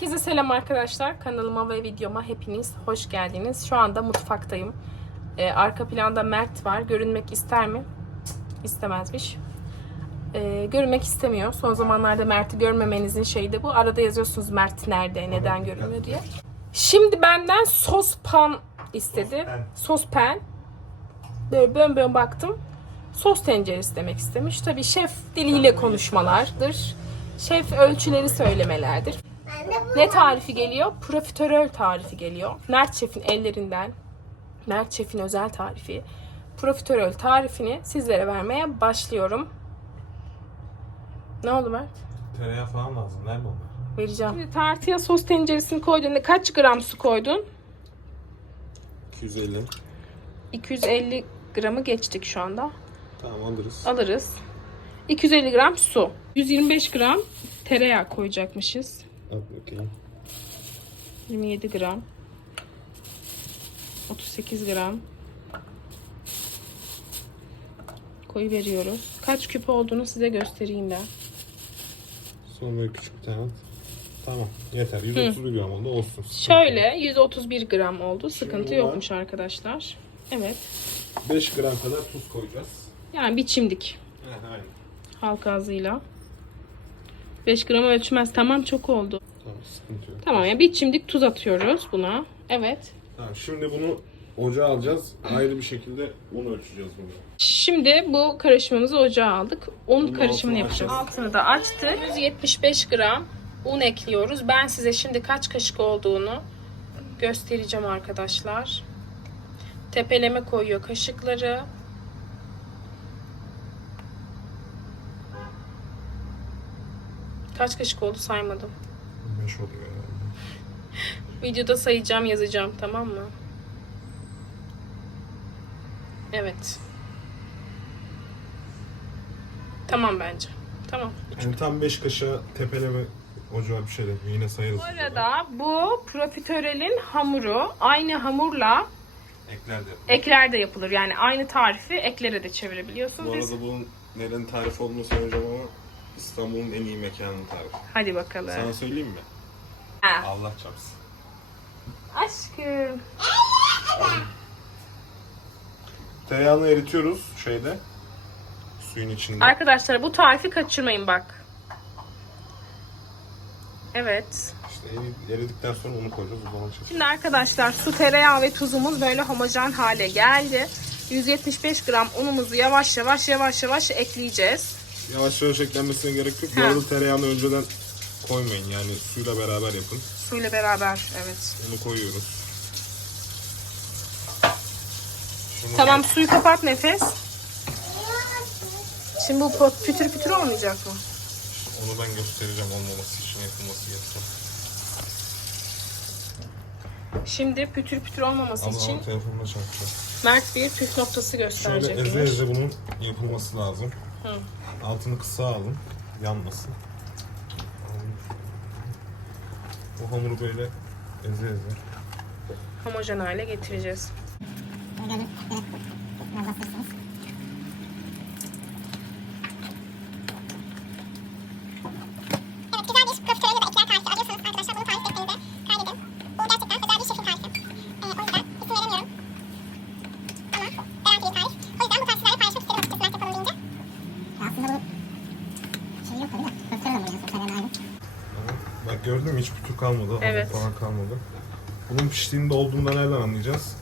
Herkese selam arkadaşlar. Kanalıma ve videoma hepiniz hoş geldiniz. Şu anda mutfaktayım. Ee, arka planda Mert var. Görünmek ister mi? İstemezmiş. Ee, görünmek istemiyor. Son zamanlarda Mert'i görmemenizin şeyi de bu. Arada yazıyorsunuz Mert nerede, neden görünmüyor diye. Şimdi benden sos pan istedi. Sos pan. Böyle bön bön baktım. Sos tenceresi demek istemiş. Tabii şef diliyle konuşmalardır. Şef ölçüleri söylemelerdir. Ne tarifi geliyor? Profiterol tarifi geliyor. Mert Şef'in ellerinden, Mert Şef'in özel tarifi. Profiterol tarifini sizlere vermeye başlıyorum. Ne oldu Mert? Tereyağı falan lazım. Nerede onlar? Vereceğim. Şimdi tartıya sos tenceresini koyduğunda kaç gram su koydun? 250. 250 gramı geçtik şu anda. Tamam alırız. Alırız. 250 gram su. 125 gram tereyağı koyacakmışız. Al bakayım. 27 gram. 38 gram. Koyu veriyoruz. Kaç küp olduğunu size göstereyim ben. Sonra böyle küçük bir tane. Tamam yeter. 130 gram oldu olsun. Şöyle 131 gram oldu. Sıkıntı buna- yokmuş arkadaşlar. Evet. 5 gram kadar tuz koyacağız. Yani bir çimdik Heh, aynen. halk ağzıyla. 5 gram ölçmez. Tamam çok oldu. Tamam sıkıntı yok. Tamam ya bir çimdik tuz atıyoruz buna. Evet. Tamam şimdi bunu ocağa alacağız. Ayrı bir şekilde un ölçeceğiz bunu. Şimdi bu karışımımızı ocağa aldık. Un Bunun karışımını altını yapacağız. Altını da açtık. 175 gram un ekliyoruz. Ben size şimdi kaç kaşık olduğunu göstereceğim arkadaşlar. Tepeleme koyuyor kaşıkları. Kaç kaşık oldu saymadım. 5 oluyor herhalde. Videoda sayacağım yazacağım tamam mı? Evet. Tamam bence. Tamam. Yani tam 5 kaşığa tepeleme ocağa bir şey de yine sayarız. Bu arada bu profiterolün hamuru aynı hamurla Ekler de yapalım. ekler de yapılır. Yani aynı tarifi eklere de çevirebiliyorsunuz. Bu Biz- arada bunun nerenin tarifi olduğunu söyleyeceğim ama İstanbul'un en iyi mekanının tarifi. Hadi bakalım. Sana söyleyeyim mi? Ha. Allah çarpsın. Aşkım. Tereyağını eritiyoruz şeyde. Suyun içinde. Arkadaşlar bu tarifi kaçırmayın bak. Evet. İşte eri- eridikten sonra onu koyacağız. O zaman çekiyor. Şimdi arkadaşlar su, tereyağı ve tuzumuz böyle homojen hale geldi. 175 gram unumuzu yavaş yavaş yavaş yavaş ekleyeceğiz. Yavaş yavaş eklenmesine gerek yok. Bu arada tereyağını önceden koymayın. Yani suyla beraber yapın. Suyla beraber evet. Onu koyuyoruz. Şunu Tamam suyu kapat nefes. Şimdi bu pot- pütür pütür olmayacak mı? Onu ben göstereceğim olmaması için yapılması gerekiyor. Şimdi pütür pütür olmaması Ama için ama telefonla çarpacağım. Mert bir püf noktası Şöyle gösterecek. eze eze bunun yapılması lazım. Hı. Altını kısa alın. Yanmasın. Bu hamuru böyle eze eze. Homojen hale getireceğiz. Evet, güzel bir profiterol ya da ekler tarifi arıyorsanız arkadaşlar bunu tarif etmenize kaydedin. Bu gerçekten özel bir şefin tarifi. Ee, o yüzden isim veremiyorum. Ama garanti bir tarif. O yüzden bu tarz sizlerle paylaşmak istedim açıkçası Mert yapalım deyince. Aslında bu şey yok tabii de. Profiterol hamuru yani sosyal aynı. Ama Bak gördün mü hiç pütür kalmadı. hamur Evet. Falan kalmadı. Bunun piştiğinde olduğunda nereden anlayacağız?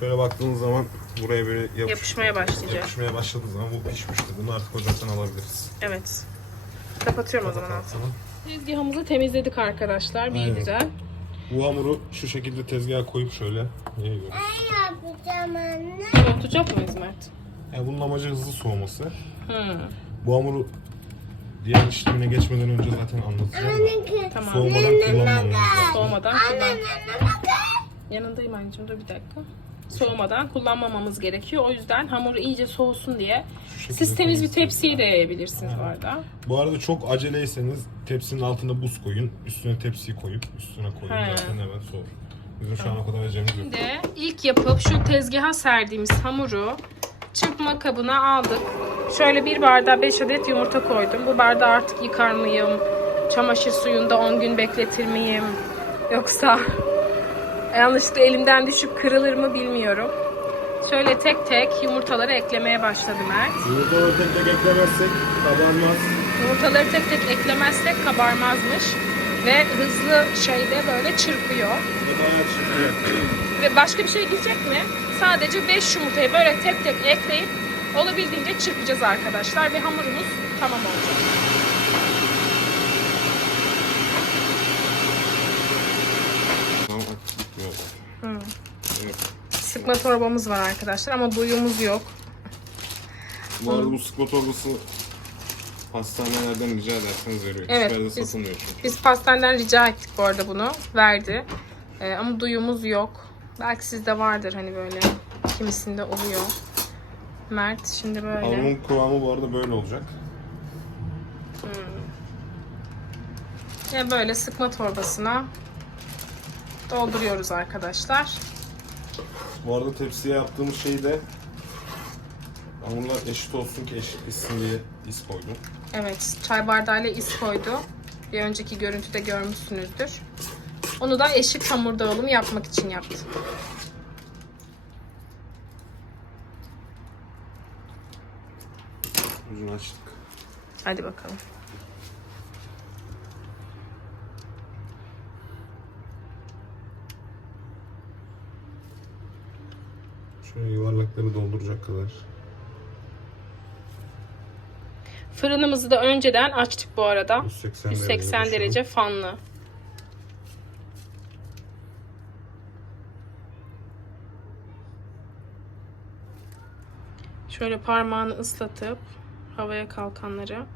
Şöyle baktığınız zaman buraya böyle yapış- Yapışmaya başlayacak. Yapışmaya başladığı zaman bu pişmiştir. Bunu artık ocaktan alabiliriz. Evet. Kapatıyorum o zaman altını. Tezgahımızı temizledik arkadaşlar. Bir Aynen. güzel. Bu hamuru şu şekilde tezgaha koyup şöyle niye yiyoruz? yapacağım anne? Soğutacak mıyız Mert? Yani bunun amacı hızlı soğuması. Hı. Bu hamuru diğer işlemine geçmeden önce zaten anlatacağım. da. Tamam. Soğumadan kullanmamamız lazım. Soğumadan kullan. Yanındayım anneciğim dur bir dakika. Soğumadan kullanmamamız gerekiyor. O yüzden hamuru iyice soğusun diye. Şu şekilde Siz temiz bir koyuyoruz. tepsiye de yayabilirsiniz bu arada. Bu arada çok aceleyseniz tepsinin altına buz koyun. Üstüne tepsiyi koyup üstüne koyun. He. Zaten hemen soğur. Bizim şu an o kadar acelemiz yok. Şimdi ilk yapıp şu tezgaha serdiğimiz hamuru çırpma kabına aldık. Şöyle bir bardağa 5 adet yumurta koydum. Bu bardağı artık yıkar mıyım, çamaşır suyunda 10 gün bekletir miyim? Yoksa yanlışlıkla elimden düşüp kırılır mı bilmiyorum. Şöyle tek tek yumurtaları eklemeye başladı Mert. Yumurtaları tek tek eklemezsek kabarmaz. Yumurtaları tek tek eklemezsek kabarmazmış. Ve hızlı şeyde böyle çırpıyor. Ve bayağı çirkin. Ve başka bir şey girecek mi? Sadece 5 yumurtayı böyle tek tek ekleyip olabildiğince çırpacağız arkadaşlar ve hamurumuz tamam olacak. Sıkma torbamız var arkadaşlar ama duyumuz yok. Bu arada bu sıkma torbası hastanelerden rica ederseniz veriyor. Evet, Hiçbir biz- satılmıyor çünkü. Biz pastaneden rica ettik bu arada bunu. Verdi. Ee, ama duyumuz yok. Belki sizde vardır hani böyle. Kimisinde oluyor. Mert şimdi böyle. Hamurun kıvamı bu arada böyle olacak. Ya böyle sıkma torbasına dolduruyoruz arkadaşlar. Bu arada tepsiye yaptığımız şeyi de hamurlar eşit olsun ki eşit pişsin diye is koydum. Evet, çay bardağıyla is koydu. Bir önceki görüntüde görmüşsünüzdür. Onu da eşit hamur dağılımı yapmak için yaptı. Açtık. Hadi bakalım. Şöyle yuvarlakları dolduracak kadar. Fırınımızı da önceden açtık bu arada. 180, 180 derecede derece fanlı. Şöyle parmağını ıslatıp havaya kalkanları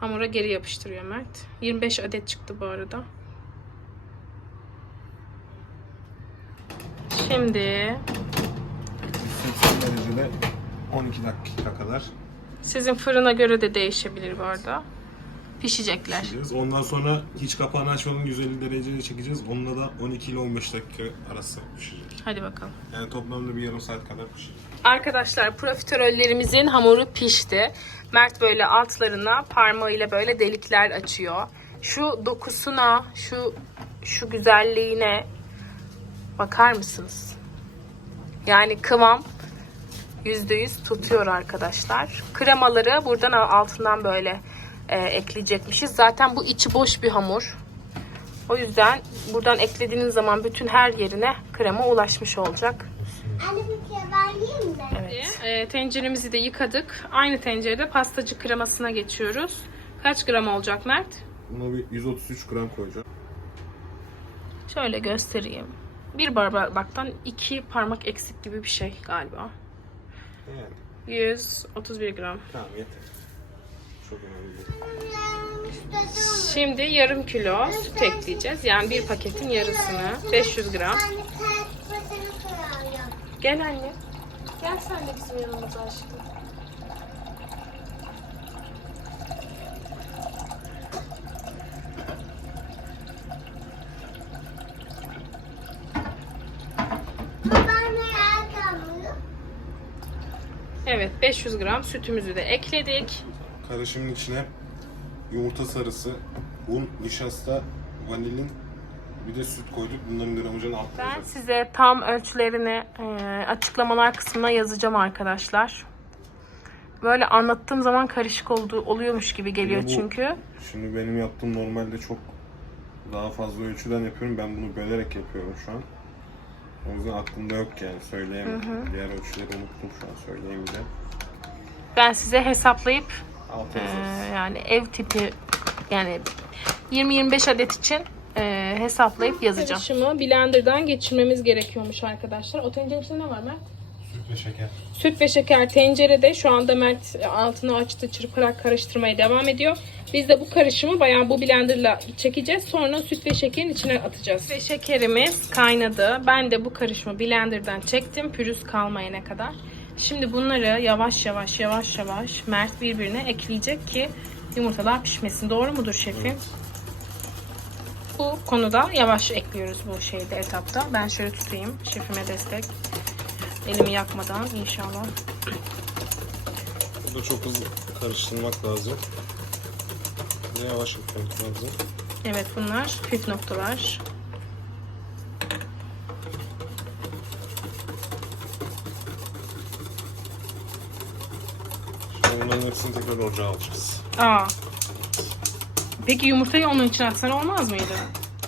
hamura geri yapıştırıyor Mert. 25 adet çıktı bu arada. Şimdi 180 derecede 12 dakika kadar sizin fırına göre de değişebilir bu arada. Pişecekler. pişireceğiz. Ondan sonra hiç kapağını açmadan 150 dereceye çekeceğiz. Onunla da 12 ile 15 dakika arası pişecek. Hadi bakalım. Yani toplamda bir yarım saat kadar pişecek. Arkadaşlar profiterollerimizin hamuru pişti. Mert böyle altlarına parmağıyla böyle delikler açıyor. Şu dokusuna, şu şu güzelliğine bakar mısınız? Yani kıvam %100 tutuyor arkadaşlar. Kremaları buradan altından böyle e, ekleyecekmişiz. Zaten bu içi boş bir hamur. O yüzden buradan eklediğiniz zaman bütün her yerine krema ulaşmış olacak. Anne bir kere ben yiyeyim mi? Evet. Ee, tenceremizi de yıkadık. Aynı tencerede pastacı kremasına geçiyoruz. Kaç gram olacak Mert? Buna bir 133 gram koyacağım. Şöyle göstereyim. Bir bardaktan iki parmak eksik gibi bir şey galiba. Yani 131 gram. tamam yeter. Çok önemli değil. Şimdi yarım kilo süt ekleyeceğiz. Yani bir paketin yarısını. 500 gram. Gel anne. Gel sen de bizim yanımıza aşkım. Evet 500 gram sütümüzü de ekledik. Karışımın içine yumurta sarısı, un, nişasta, vanilin bir de süt koyduk. Bunların gramajını Ben atlayacağız. size tam ölçülerini e, açıklamalar kısmına yazacağım arkadaşlar. Böyle anlattığım zaman karışık oldu, oluyormuş gibi geliyor bu- çünkü. Şimdi benim yaptığım normalde çok daha fazla ölçüden yapıyorum. Ben bunu bölerek yapıyorum şu an. O yüzden aklımda yok yani söyleyemem. Diğer ölçüleri unuttum şu an söyleyemeyeceğim. Ben size hesaplayıp e, yani ev tipi yani 20-25 adet için e, hesaplayıp yazacağım. Karışımı blenderdan geçirmemiz gerekiyormuş arkadaşlar. O tencerenin içinde ne var Mert? Süt ve şeker. Süt ve şeker tencerede şu anda Mert altını açtı çırparak karıştırmaya devam ediyor. Biz de bu karışımı bayağı bu blenderla çekeceğiz. Sonra süt ve şekerin içine atacağız. Ve şekerimiz kaynadı. Ben de bu karışımı blenderdan çektim pürüz kalmayana kadar. Şimdi bunları yavaş yavaş yavaş yavaş Mert birbirine ekleyecek ki yumurtalar pişmesin. Doğru mudur şefim? Bu konuda yavaş ekliyoruz bu şeyde etapta. Ben şöyle tutayım şefime destek. Elimi yakmadan inşallah. Burada çok hızlı karıştırmak lazım. Ne yavaş yapıyorum fazla. Evet bunlar püf noktalar. Şimdi bunların hepsini tekrar ocağa alacağız. Aa. Peki yumurtayı onun için atsan olmaz mıydı?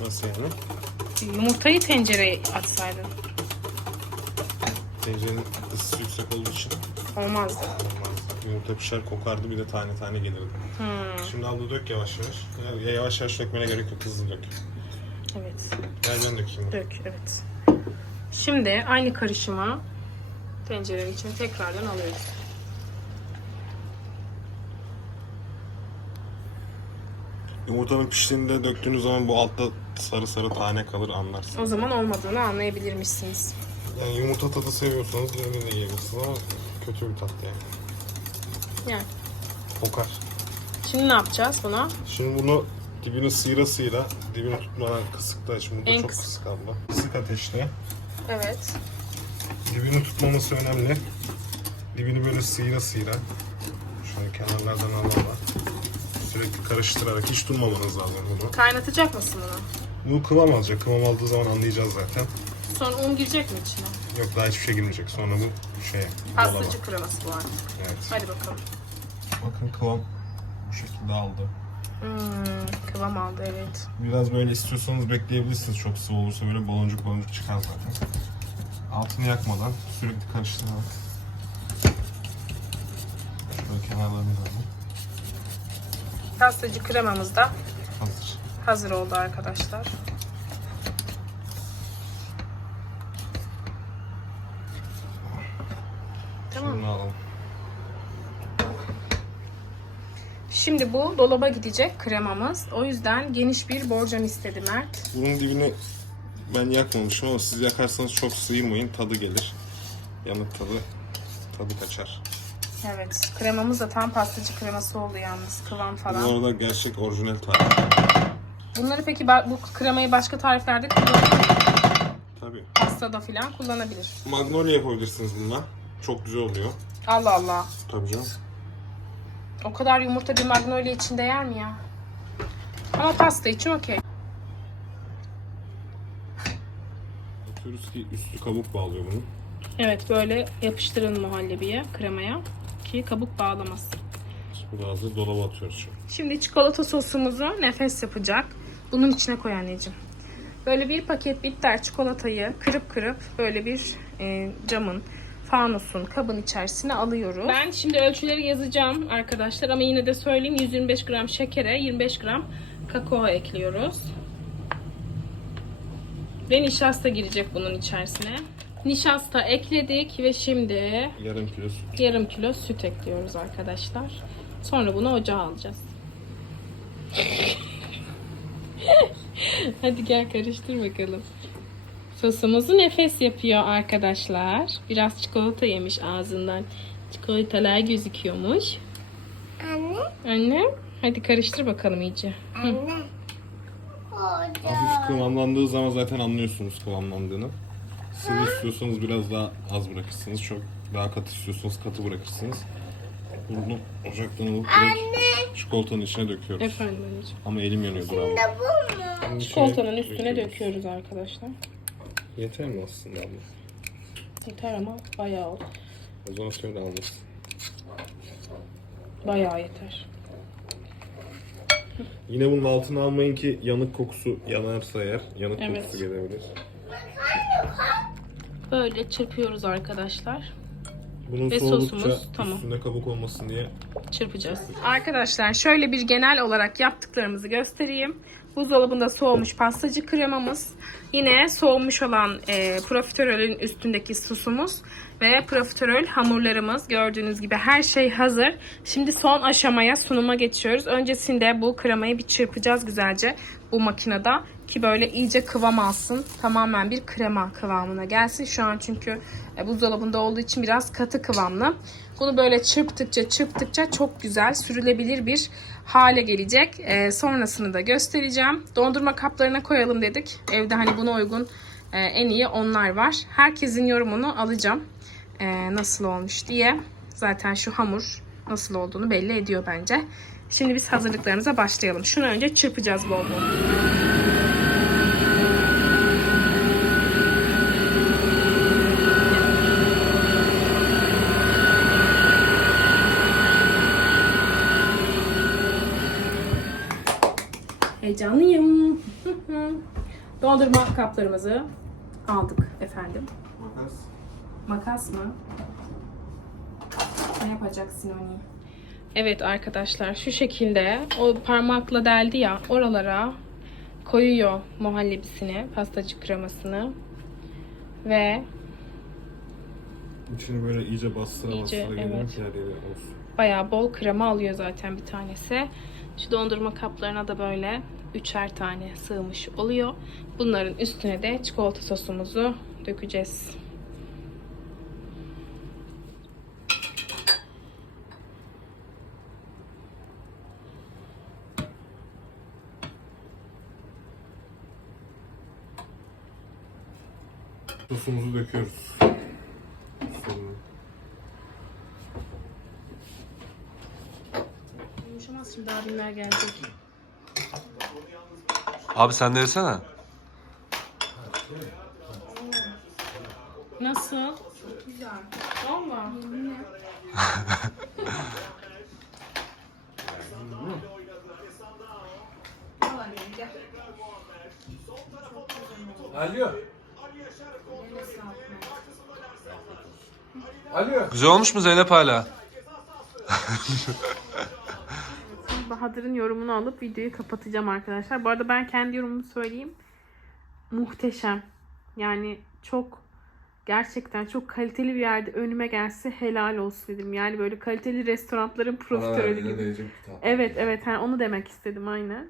Nasıl yani? Yumurtayı tencereye atsaydın. Tencerenin ısısı yüksek olduğu için Olmazdı. olmaz. Yumurta pişer kokardı bir de tane tane gelirdi. Hmm, Şimdi al da dök yavaş yavaş. Ya, yavaş yavaş dökmene gerek yok hızlı dök. evet. Gel ben dökeyim. Dök, evet. Şimdi aynı karışımı tencerenin içine tekrardan alıyoruz. Yumurtanın piştiğinde döktüğünüz zaman bu altta sarı sarı tane kalır anlarsın. O zaman olmadığını anlayabilirmişsiniz. Yani yumurta tadı seviyorsanız öyle de yiyebilirsiniz ama kötü bir tat yani. Yani. Kokar. Şimdi ne yapacağız buna? Şimdi bunu dibini sıyıra sıyıra dibini tutmadan kısıkta. Burada En çok kıs- kısık abla. Kısık ateşte. Evet. Dibini tutmaması önemli. Dibini böyle sıyıra sıyıra. Şöyle kenarlardan al ala. Sürekli karıştırarak hiç durmamanız lazım bunu. Kaynatacak mısın bunu? Bu kıvam alacak. Kıvam aldığı zaman anlayacağız zaten. Sonra un girecek mi içine? Yok daha hiçbir şey girmeyecek. Sonra bu şey dolaba. Pastacı kreması bu artık. Evet. Hadi bakalım. Bakın kıvam bu şekilde aldı. Hmm, kıvam aldı evet. Biraz böyle istiyorsanız bekleyebilirsiniz. Çok sıvı olursa böyle baloncuk baloncuk çıkar zaten. Altını yakmadan sürekli karıştırarak. Şöyle kenarlarını. Pastacı kremamız da Hazır. hazır oldu arkadaşlar. Tamam. Şunu alalım. Şimdi bu dolaba gidecek kremamız. O yüzden geniş bir borcam istedi Mert. Bunun dibini ben yakmamışım ama siz yakarsanız çok sıyırmayın. Tadı gelir. Yanık tadı tadı kaçar. Evet. Kremamız da tam pastacı kreması oldu yalnız. Kıvam Bu falan. arada gerçek orijinal tarif. Bunları peki bu kremayı başka tariflerde kullanabilir. Tabii. Pastada falan kullanabilir. Magnolia yapabilirsiniz bundan. Çok güzel oluyor. Allah Allah. Tabii canım. O kadar yumurta bir magnolia içinde yer mi ya? Ama pasta için okey. Bakıyoruz ki üstü kabuk bağlıyor bunun. Evet böyle yapıştırın muhallebiye, kremaya ki kabuk bağlamasın. Bu da hazır dolaba atıyoruz şimdi. Şimdi çikolata sosumuzu nefes yapacak. Bunun içine koy anneciğim. Böyle bir paket bitter çikolatayı kırıp kırıp böyle bir e, camın, fanusun, kabın içerisine alıyoruz. Ben şimdi ölçüleri yazacağım arkadaşlar ama yine de söyleyeyim 125 gram şekere 25 gram kakao ekliyoruz. Ve nişasta girecek bunun içerisine. Nişasta ekledik ve şimdi Yarım kilo süt. yarım kilo süt ekliyoruz arkadaşlar. Sonra bunu ocağa alacağız. Hadi gel karıştır bakalım. Sosumuzu nefes yapıyor arkadaşlar. Biraz çikolata yemiş ağzından. Çikolatalar gözüküyormuş. Anne. Anne hadi karıştır bakalım iyice. Anne. Hafif kıvamlandığı zaman zaten anlıyorsunuz kıvamlandığını. Sıvı istiyorsanız biraz daha az bırakırsınız. Çok daha katı istiyorsanız katı bırakırsınız. Bunu ocaktan alıp direkt çikolatanın içine döküyoruz. Efendim anneciğim. Ama elim yanıyordur abi. Bu mu? Bunun içine Çikolatanın üstüne döküyoruz. döküyoruz arkadaşlar. Yeter mi aslında abla? Yeter ama bayağı oldu. O zaman şöyle alırız. Bayağı yeter. Yine bunun altına almayın ki yanık kokusu yanarsa eğer. Yanık Evet. kokusu gelebilir. Böyle çırpıyoruz arkadaşlar. Bunun Ve soğudukça sosumuz tamam. üstünde kabuk olmasın diye çırpacağız. Arkadaşlar şöyle bir genel olarak yaptıklarımızı göstereyim. Buzdolabında soğumuş pastacı kremamız. Yine soğumuş olan e, profiterolün üstündeki sosumuz ve profiterol hamurlarımız. Gördüğünüz gibi her şey hazır. Şimdi son aşamaya sunuma geçiyoruz. Öncesinde bu kremayı bir çırpacağız güzelce bu makinede ki böyle iyice kıvam alsın. Tamamen bir krema kıvamına gelsin. Şu an çünkü e, buzdolabında olduğu için biraz katı kıvamlı. Bunu böyle çırptıkça çırptıkça çok güzel sürülebilir bir hale gelecek. E, sonrasını da göstereceğim. Dondurma kaplarına koyalım dedik. Evde hani buna uygun e, en iyi onlar var. Herkesin yorumunu alacağım. E, nasıl olmuş diye. Zaten şu hamur nasıl olduğunu belli ediyor bence. Şimdi biz hazırlıklarımıza başlayalım. Şunu önce çırpacağız bol bol. Heyecanlıyım. Dondurma kaplarımızı aldık efendim. Makas. Makas mı? Ne yapacaksın onu? Evet arkadaşlar şu şekilde o parmakla deldi ya oralara koyuyor muhallebisini, pastacı kremasını ve İçini böyle iyice bastıra İyice, bastıra evet. yere olsun. bayağı bol krema alıyor zaten bir tanesi. Şu dondurma kaplarına da böyle üçer tane sığmış oluyor. Bunların üstüne de çikolata sosumuzu dökeceğiz. Sosumuzu döküyoruz. Sonra. Yumuşamaz şimdi abimler gelecek. Abi sen de yesene. Nasıl? Çok güzel. Valla. Alo. Alo. Güzel olmuş mu Zeynep hala? Bahadır'ın yorumunu alıp videoyu kapatacağım arkadaşlar. Bu arada ben kendi yorumumu söyleyeyim. Muhteşem. Yani çok gerçekten çok kaliteli bir yerde önüme gelse helal olsun dedim. Yani böyle kaliteli restoranların profiterolü gibi. Evet evet yani onu demek istedim aynen.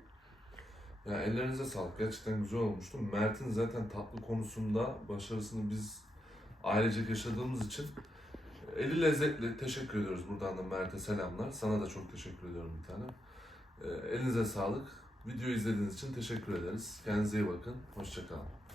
Ya ellerinize sağlık. Gerçekten güzel olmuştu. Mert'in zaten tatlı konusunda başarısını biz ailecek yaşadığımız için eli lezzetli. Teşekkür ediyoruz. Buradan da Mert'e selamlar. Sana da çok teşekkür ediyorum bir tane. Ee, elinize sağlık. Videoyu izlediğiniz için teşekkür ederiz. Kendinize iyi bakın. Hoşçakalın.